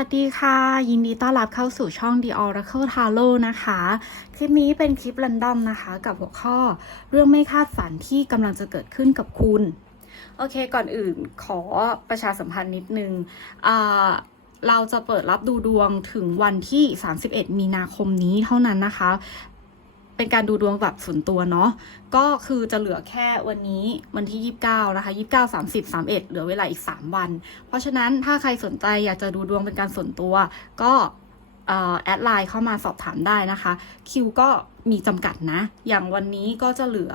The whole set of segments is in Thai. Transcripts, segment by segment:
วัสดีค่ะ ยินดีต้อนรับเข้าสู่ช่อง The Oracle Tarot นะคะ คลิปนี้เป็นคลิปรันดอมนะคะ กับหัวข้อเรื่องไม่คาดฝันที่กำลังจะเกิดขึ้นกับคุณ โอเคก่อนอื่นขอประชาสัมพันธ์นิดนึงเราจะเปิดรับดูดวงถึงวันที่ 31 มีนาคมนี้เท่านั้นนะคะ เป็นการดูดวงแบบส่วนตัวเนาะก็คือจะเหลือแค่วันนี้วันที่ 29 นะคะ 29 30 31 เหลือเวลาอีก 3 วัน เพราะฉะนั้นถ้าใครสนใจอยากจะดูดวงเป็นการส่วนตัว ก็แอดไลน์เข้ามาสอบถามได้นะคะ คิวก็มีจำกัดนะ อย่างวันนี้ก็จะเหลือ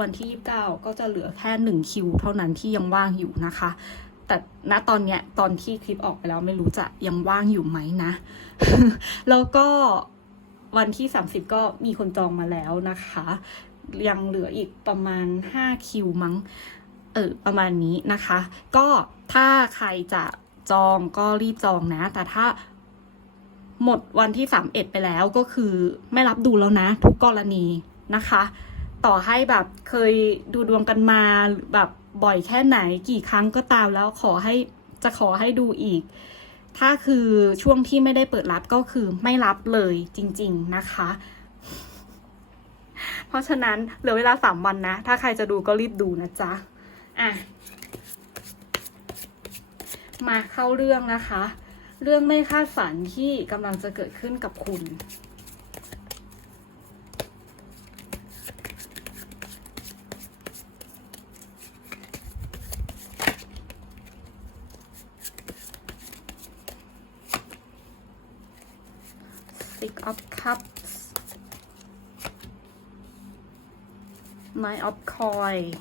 วันที่ 29 ก็จะเหลือแค่ 1 คิว เท่านั้นที่ยังว่างอยู่นะคะ แต่ณตอนเนี้ยตอนที่คลิปออกไปแล้วไม่รู้จะยังว่างอยู่ไหมนะ แล้วก็ วันที่ 30 ก็มีคนจองมาแล้วนะคะ ยังเหลืออีกประมาณ 5 คิวมั้ง เออ ประมาณนี้นะคะ ก็ถ้าใครจะจองก็รีบจองนะ แต่ถ้าหมดวันที่ 31 ไปแล้วก็คือไม่รับดูแล้วนะ ทุกกรณีนะคะ ต่อให้แบบเคยดูดวงกันมาหรือแบบบ่อยแค่ไหนกี่ครั้งก็ตามแล้วขอให้จะขอให้ดูอีก ถ้าคือช่วงที่ไม่ได้เปิดรับก็คือไม่รับเลยจริง ๆนะคะ เพราะฉะนั้นเหลือเวลาสามวันนะ ถ้าใครจะดูก็รีบดูนะจ๊ะ อะ มาเข้าเรื่องนะคะ เรื่องไม่คาดฝันที่กำลังจะเกิดขึ้นกับคุณ Cups. Nine of Coin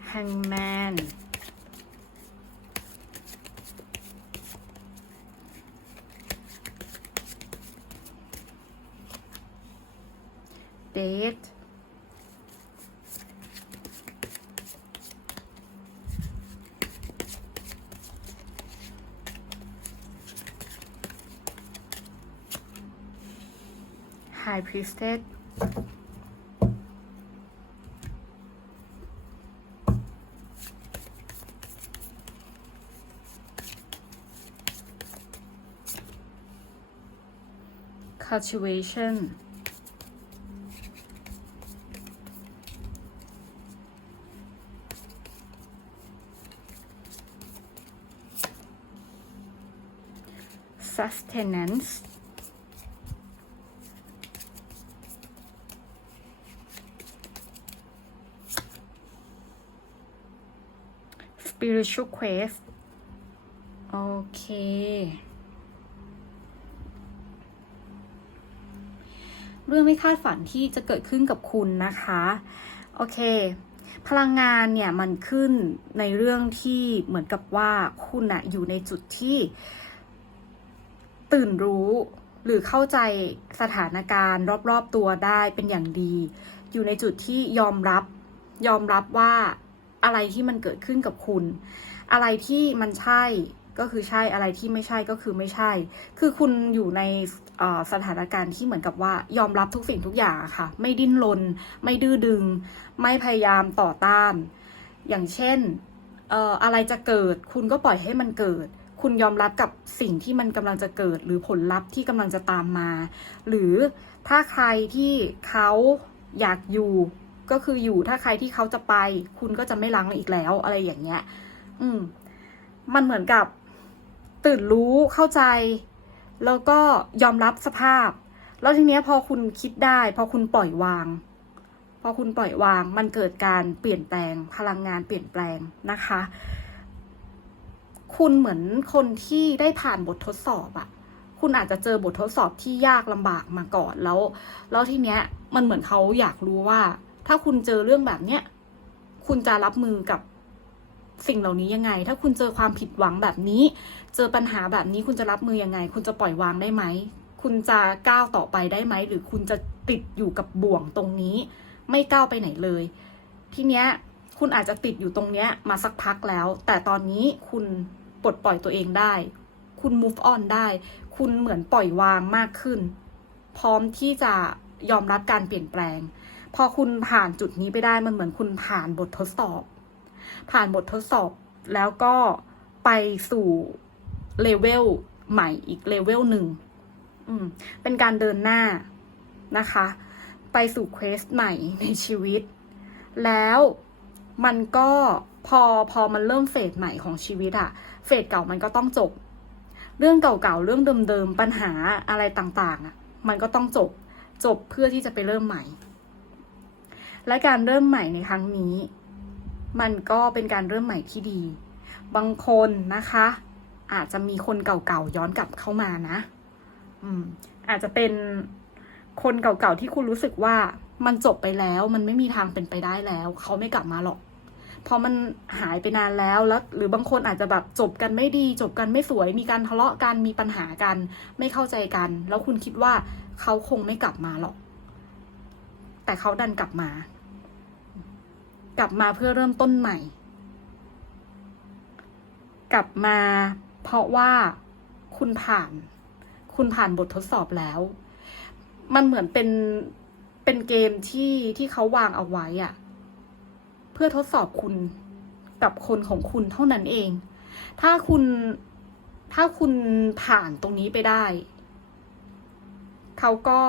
Hangman. Date High Priestess. Cultivation. Sustenance spiritual quest โอเค เรื่องไม่คาดฝันที่จะเกิดขึ้นกับคุณนะคะ โอเค พลังงานเนี่ยมันขึ้นในเรื่องที่เหมือนกับว่าคุณอะอยู่ในจุดที่ ตื่นรู้หรือเข้าใจสถานการณ์รอบๆตัวได้เป็นอย่างดี อยู่ในจุดที่ยอมรับยอมรับว่า อะไรที่มันเกิดขึ้นกับคุณ อะไรที่มันใช่ก็คือใช่อะไรที่ไม่ใช่ก็คือไม่ใช่ คือคุณอยู่ในสถานการณ์ที่เหมือนกับว่ายอมรับทุกสิ่งทุกอย่างค่ะ ไม่ดิ้นรนไม่ดื้อดึง ไม่พยายามต่อต้าน อย่างเช่นอออะไรจะเกิด คุณก็ปล่อยให้มันเกิด คุณยอมรับกับสิ่งที่มันกำลังจะเกิด หรือผลลัพธ์ที่กำลังจะตามมา หรือถ้าใครที่เขาอยากอยู่ ก็คืออยู่ถ้าใครที่เขาจะไป คุณก็จะไม่ลังอีกแล้วอะไรอย่างเงี้ย อืม มันเหมือนกับตื่นรู้เข้าใจ แล้วก็ยอมรับสภาพ แล้วทีเนี้ยพอคุณคิดได้ พอคุณปล่อยวาง พอคุณปล่อยวาง มันเกิดการเปลี่ยนแปลง พลังงานเปลี่ยนแปลงนะคะ คุณเหมือนคนที่ได้ผ่านบททดสอบอะคุณอาจจะเจอบททดสอบที่ยากลำบากมาก่อนแล้ว แล้วทีเนี้ยมันเหมือนเขาอยากรู้ว่า ถ้าคุณเจอเรื่องแบบเนี้ยคุณจะรับมือกับสิ่งเหล่านี้ยังไง ถ้าคุณเจอความผิดหวังแบบนี้ เจอปัญหาแบบนี้คุณจะรับมือยังไง คุณจะปล่อยวางได้ไหม คุณจะก้าวต่อไปได้ไหม หรือคุณจะติดอยู่กับบ่วงตรงนี้ ไม่ก้าวไปไหนเลย ทีเนี้ยคุณอาจจะติดอยู่ตรงเนี้ยมาสักพักแล้ว แต่ตอนนี้คุณปลดปล่อยตัวเองได้ คุณ move on ได้ คุณเหมือนปล่อยวางมากขึ้น พร้อมที่จะยอมรับการเปลี่ยนแปลง พอคุณผ่านจุดนี้ไปได้มันเหมือนคุณผ่านบททดสอบ ผ่านบททดสอบแล้วก็ไปสู่เลเวลใหม่อีกเลเวลหนึ่งเป็นการเดินหน้านะคะ ไปสู่เควสใหม่ในชีวิต แล้วมันก็พอพอมันเริ่มเฟสใหม่ของชีวิตอะเฟสเก่ามันก็ต้องจบ เรื่องเก่าๆ เรื่องเดิมๆ ปัญหาอะไรต่างๆอะมันก็ต้องจบ จบเพื่อที่จะไปเริ่มใหม่ และการเริ่มใหม่ในครั้งนี้ มันก็เป็นการเริ่มใหม่ที่ดี บางคนนะคะ อาจจะมีคนเก่าๆย้อนกลับเข้ามานะ อืม อาจจะเป็นคนเก่าๆที่คุณรู้สึกว่ามันจบไปแล้ว มันไม่มีทางเป็นไปได้แล้ว เขาไม่กลับมาหรอกเพราะมันหายไปนานแล้วแล้ว หรือบางคนอาจจะแบบจบกันไม่ดี จบกันไม่สวย มีการทะเลาะกันมีปัญหากัน ไม่เข้าใจกัน แล้วคุณคิดว่าเขาคงไม่กลับมาหรอก แต่เขาดันกลับมา กลับมาเพื่อเริ่มต้นใหม่ กลับมาเพราะว่าคุณผ่าน คุณผ่านบททดสอบแล้ว มันเหมือนเป็นเป็นเกมที่ที่เขาวางเอาไว้อะเพื่อทดสอบคุณกับคนของคุณเท่านั้นเอง ถ้าคุณถ้าคุณผ่านตรงนี้ไปได้ เขาก็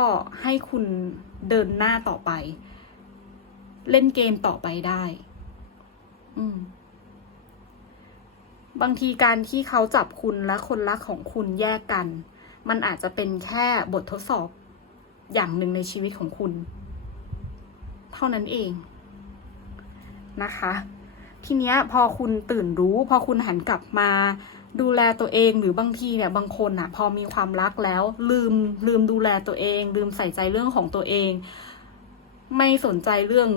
ให้คุณ เดินหน้าต่อไป เล่นเกมต่อไปได้ อืม บางทีการที่เขาจับคุณและคนรักของคุณแยกกัน มันอาจจะเป็นแค่บททดสอบอย่างหนึ่งในชีวิตของคุณ เท่านั้นเองนะคะ ทีเนี้ยพอคุณตื่นรู้ พอคุณหันกลับมา ดูแลตัวเองหรือบางทีเนี่ยบางคนอะพอมีความรักแล้ว ลืมลืมดูแลตัวเอง ลืมใส่ใจเรื่องของตัวเอง ไม่สนใจเรื่อง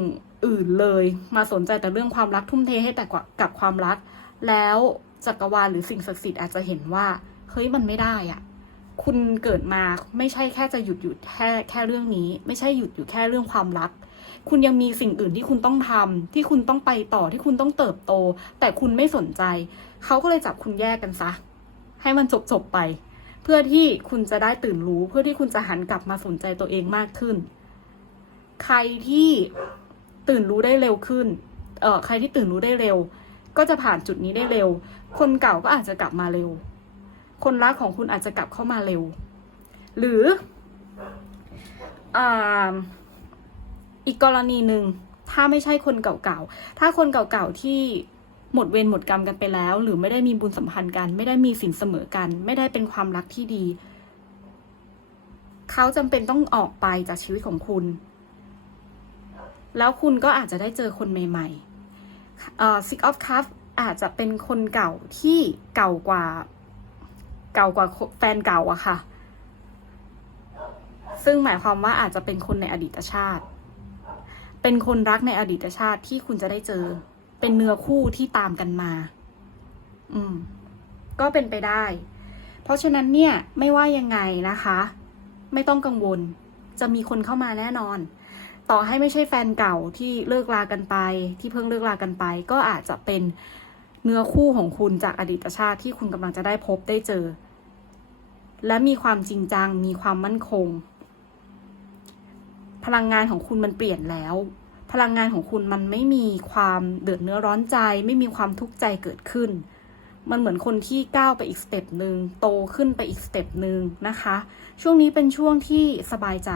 อื่นเลย มาสนใจแต่เรื่องความรักทุ่มเทให้แต่กับความรัก แล้วจักรวาลหรือสิ่งศักดิ์สิทธิ์อาจจะเห็นว่าเฮ้ยมันไม่ได้อะคุณเกิดมาไม่ใช่แค่จะหยุดหยุดแค่แค่เรื่องนี้ ไม่ใช่หยุดอยู่แค่เรื่องความรัก คุณยังมีสิ่งอื่นที่คุณต้องทำที่คุณต้องไปต่อที่คุณต้องเติบโต แต่คุณไม่สนใจ เขาก็เลยจับคุณแยกกันซะ ให้มันจบจบไป เพื่อที่คุณจะได้ตื่นรู้ เพื่อที่คุณจะหันกลับมาสนใจตัวเองมากขึ้น ใครที่ตื่นรู้ได้เร็วขึ้น เอ่อใครที่ตื่นรู้ได้เร็ว ก็จะผ่านจุดนี้ได้เร็ว คนเก่าก็อาจจะกลับมาเร็ว คนรักของคุณอาจจะกลับเข้ามาเร็ว หรืออ่า อีกกรณีหนึ่งถ้าไม่ใช่คนเก่าๆ ถ้าคนเก่าๆที่หมดเวรหมดกรรมกันไปแล้ว หรือไม่ได้มีบุญสัมพันธ์กัน ไม่ได้มีสินเสมอกัน ไม่ได้เป็นความรักที่ดี เขาจำเป็นต้องออกไปจากชีวิตของคุณ แล้วคุณก็อาจจะได้เจอคนใหม่ๆเอ่อ Six of Cups อาจจะเป็นคนเก่าที่เก่ากว่า เก่ากว่าแฟนเก่าอะค่ะ ซึ่งหมายความว่าอาจจะเป็นคนในอดีตชาติ เป็นคนรักในอดีตชาติที่คุณจะได้เจอ เป็นเนื้อคู่ที่ตามกันมา อืม ก็เป็นไปได้ เพราะฉะนั้นเนี่ยไม่ว่ายังไงนะคะ ไม่ต้องกังวล จะมีคนเข้ามาแน่นอน ต่อให้ไม่ใช่แฟนเก่าที่เลิกลากันไป ที่เพิ่งเลิกลากันไป ก็อาจจะเป็นเนื้อคู่ของคุณจากอดีตชาติที่คุณกำลังจะได้พบได้เจอ และมีความจริงจัง มีความมั่นคง พลังงานของคุณมันเปลี่ยนแล้ว ลังงานของคุณมันไม่มีความเดือดเนื้อร้อนใจ ไม่มีความทุกข์ใจเกิดขึ้น มันเหมือนคนที่ก้าวไปอีกสเต็ปหนึ่งโตขึ้นไปอีกสเต็ปหนึ่งนะคะ ช่วงนี้เป็นช่วงที่สบายใจ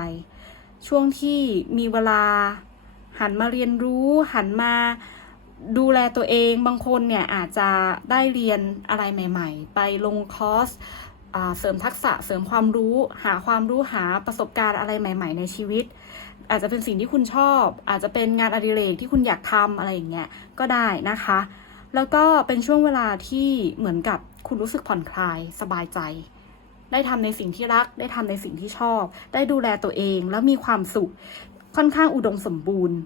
ช่วงที่มีเวลา หันมาเรียนรู้ หันมาดูแลตัวเองบางคนเนี่ยอาจจะได้เรียนอะไรใหม่ ๆ ไปลงคอร์สเสริมทักษะเสริมความรู้ หาความรู้หาประสบการณ์อะไรใหม่ ๆ ในชีวิต อาจจะเป็นสิ่งที่คุณชอบ อาจจะเป็นงานอดิเรกที่คุณอยากทำอะไรอย่างเงี้ยก็ได้นะคะ แล้วก็เป็นช่วงเวลาที่เหมือนกับคุณรู้สึกผ่อนคลายสบายใจ ได้ทำในสิ่งที่รัก ได้ทำในสิ่งที่ชอบ ได้ดูแลตัวเองแล้วมีความสุขค่อนข้างอุดมสมบูรณ์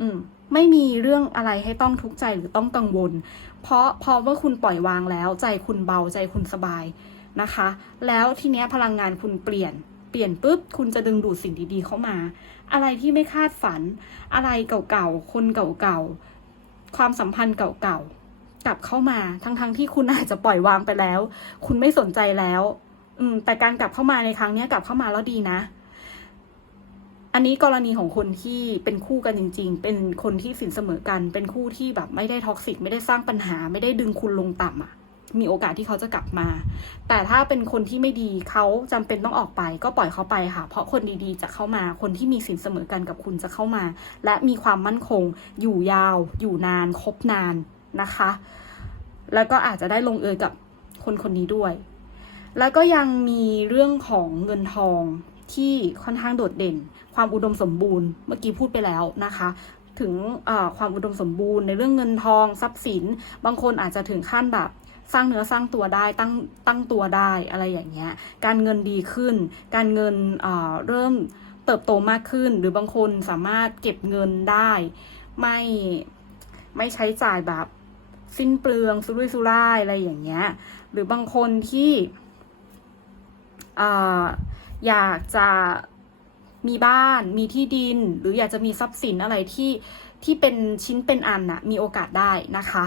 อืมไม่มีเรื่องอะไรให้ต้องทุกข์ใจหรือต้องกังวล เพราะพอเมื่อคุณปล่อยวางแล้ว ใจคุณเบาใจคุณสบายนะคะ แล้วทีเนี้ยพลังงานคุณเปลี่ยน ปลี่ยนปุ๊บคุณจะดึงดูดสิ่งดีๆเข้ามา อะไรที่ไม่คาดฝัน อะไรเก่าๆ คนเก่าๆ ความสัมพันธ์เก่าๆ กลับเข้ามาทั้งๆทที่คุณอาจจะปล่อยวางไปแล้ว คุณไม่สนใจแล้ว อืม แต่การกลับเข้ามาในครั้งนี้กลับเข้ามาแล้วดีนะ อันนี้กรณีของคนที่เป็นคู่กันจริง ๆ เป็นคนที่สินเสมอกัน เป็นคู่ที่แบบไม่ได้ท็อกซิกไม่ได้สร้างปัญหา ไม่ได้ดึงคุณลงต่ำอะ มีโอกาสที่เขาจะกลับมา แต่ถ้าเป็นคนที่ไม่ดีเขาจำเป็นต้องออกไป ก็ปล่อยเขาไปค่ะ เพราะคนดีๆจะเข้ามา คนที่มีสินเสมอกันกับคุณจะเข้ามา และมีความมั่นคง อยู่ยาว อยู่นาน คบนานนะคะ แล้วก็อาจจะได้ลงเอยกับคนคนนี้ด้วย แล้วก็ยังมีเรื่องของเงินทองที่ค่อนข้างโดดเด่น ความอุดมสมบูรณ์ เมื่อกี้พูดไปแล้วนะคะถึงความอุดมสมบูรณ์ในเรื่องเงินทองทรัพย์สิน บางคนอาจจะถึงขั้นแบบ สร้างเนื้อสร้างตัวได้ตั้งตั้งตัวได้อะไรอย่างเงี้ย การเงินดีขึ้น การเงินเอ่อเริ่มเติบโตมากขึ้น หรือบางคนสามารถเก็บเงินได้ ไม่ไม่ใช้จ่ายแบบสิ้นเปลืองสุรุ่ยสุร่ายอะไรอย่างเงี้ย หรือบางคนที่อ่าอยากจะมีบ้านมีที่ดิน หรืออยากจะมีทรัพย์สินอะไรที่ที่เป็นชิ้นเป็นอันน่ะมีโอกาสได้นะคะ